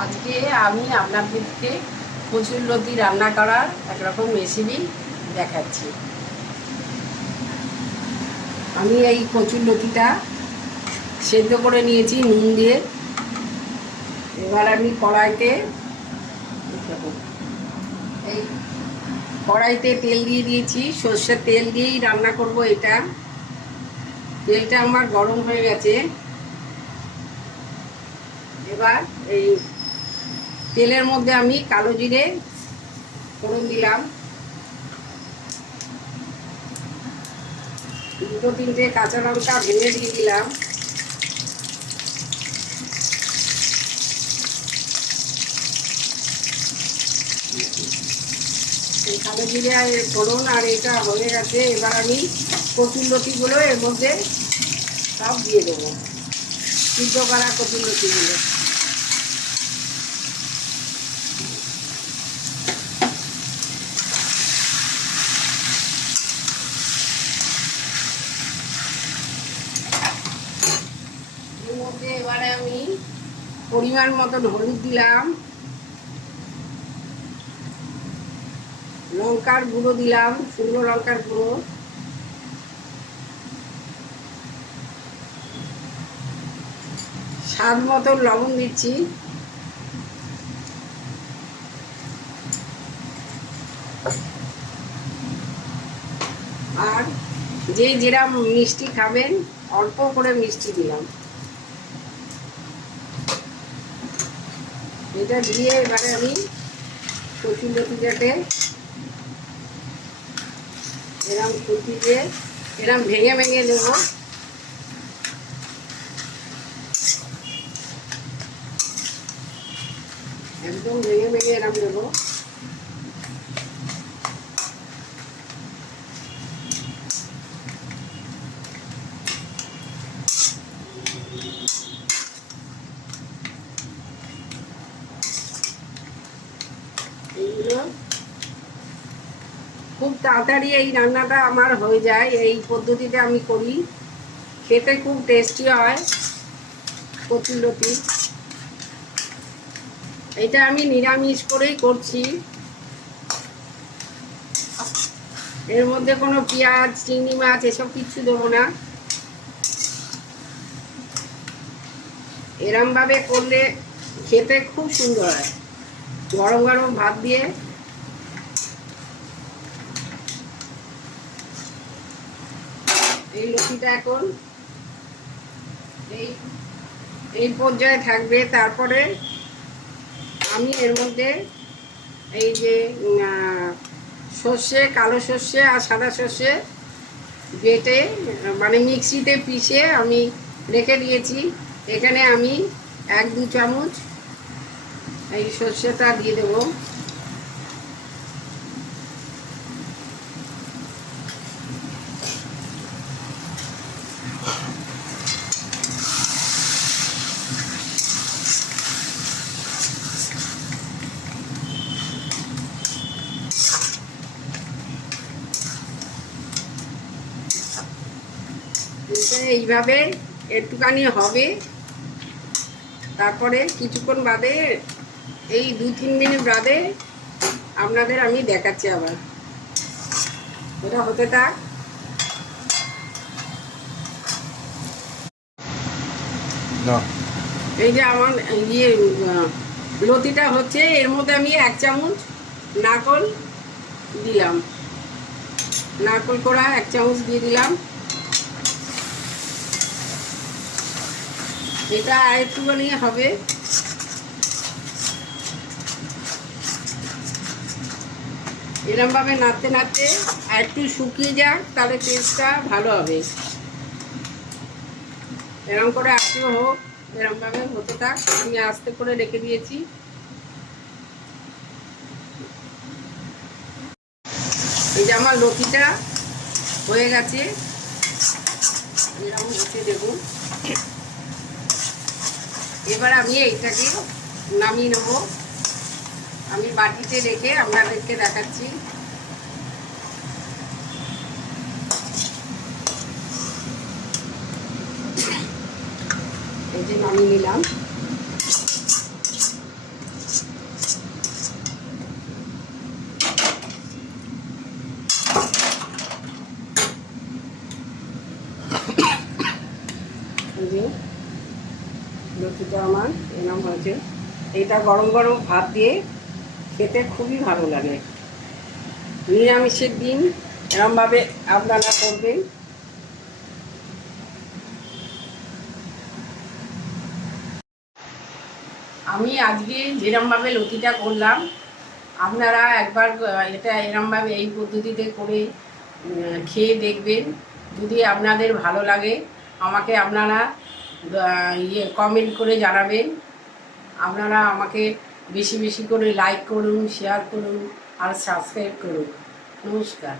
আজকে আমি আপনাদেরকে কচুরলতি রান্না করার একরকম রেসিপি দেখাচ্ছি। আমি এই কচুরলতিটা সেদ্ধ করে নিয়েছি নুন দিয়ে। এবার আমি কড়াইতে তেল দিয়ে দিয়েছি। সর্ষের তেল দিয়েই রান্না করব এটা। তেলটা আমার গরম হয়ে গেছে। এবার এই তেলের মধ্যে আমি কালো জিরে ফোড়ন দিলাম, দুটো তিনটে কাঁচা লঙ্কা ভেঙে দিয়ে দিলাম, কালো জিরে আর ফোড়ন আর এটা হয়ে গেছে। এবার আমি কচুরলতিগুলো এর মধ্যে সব দিয়ে দেবো, সিদ্ধ করা কচুরলতিগুলো। এর মধ্যে এবারে আমি পরিমাণ মতন হলুদ দিলাম, লঙ্কার গুঁড়ো দিলাম, শুকনো লঙ্কার গুঁড়ো, স্বাদ মতন লবণ দিচ্ছি, আর যে যেরকম মিষ্টি খাবেন অল্প করে মিষ্টি দিলাম। এটা দিয়ে এবারে আমি কচুরলতিটাকে এরম খুঁটি দিয়ে এরম ভেঙে ভেঙে দেব। একদম ভেঙে ভেঙে এরম দেব। এইগুলো খুব তাড়াতাড়ি এই রান্নাটা আমার হয়ে যায়। এই পদ্ধতিতে আমি করি, খেতে খুব টেস্টি হয় কচুরলতি। এটা আমি নিরামিষ করেই করছি। এর মধ্যে কোনো পেঁয়াজ, চিংড়ি মাছ এসব কিছু দেবো না। এরমভাবে করলে খেতে খুব সুন্দর হয়, গরম গরম ভাত দিয়ে। এই লতিটা এখন এই পর্যায়ে থাকবে। তারপরে আমি এর মধ্যে এই যে সর্ষে, কালো সর্ষে আর সাদা সর্ষে বেটে মানে মিক্সিতে পিষে আমি রেখে দিয়েছি, এখানে আমি 1-2 চামচ এই সর্ষেটা দিয়ে দেবো। এইভাবে একটুখানি হবে। তারপরে কিছুক্ষণ বাদে, এই 2-3 মিনিট বাদে আপনাদের আমি দেখাচ্ছি আবার। এটা হতে থাক। এই যে আমার লতিটা হচ্ছে, এর মধ্যে আমি 1 চামচ নারকোল দিলাম, নারকোল কোড়া 1 চামচ দিয়ে দিলাম। এটা আর একটুখানি হবে। এরমভাবে নাড়তে নাড়তে আর একটু শুকিয়ে যাক, তাহলে টেস্টটা ভালো হবে। এরম করে একটু হোক, এরমভাবে হতে থাক। আমি আস্তে করে রেখে দিয়েছি। এই যে আমার লতিটা হয়ে গেছে, এরকম হতে দেবো। এবার আমি এইটাকে নামিয়ে নেব। আমি বাটিতে রেখে আপনাদেরকে দেখাচ্ছি। এই যে নামিয়ে নিলাম। লতিটা আমার এরকম হয়েছে। এটা গরম গরম ভাত দিয়ে খেতে খুবই ভালো লাগে। নিরামিষের দিন এরকমভাবে আপনারা করবেন। আমি আজকে যেরকমভাবে লতিটা করলাম, আপনারা একবার এটা এরকমভাবে এই পদ্ধতিতে করে খেয়ে দেখবেন। যদি আপনাদের ভালো লাগে আমাকে আপনারা কমেন্ট করে জানাবেন। আপনারা আমাকে বেশি বেশি করে লাইক করুন, শেয়ার করুন আর সাবস্ক্রাইব করুন। নমস্কার।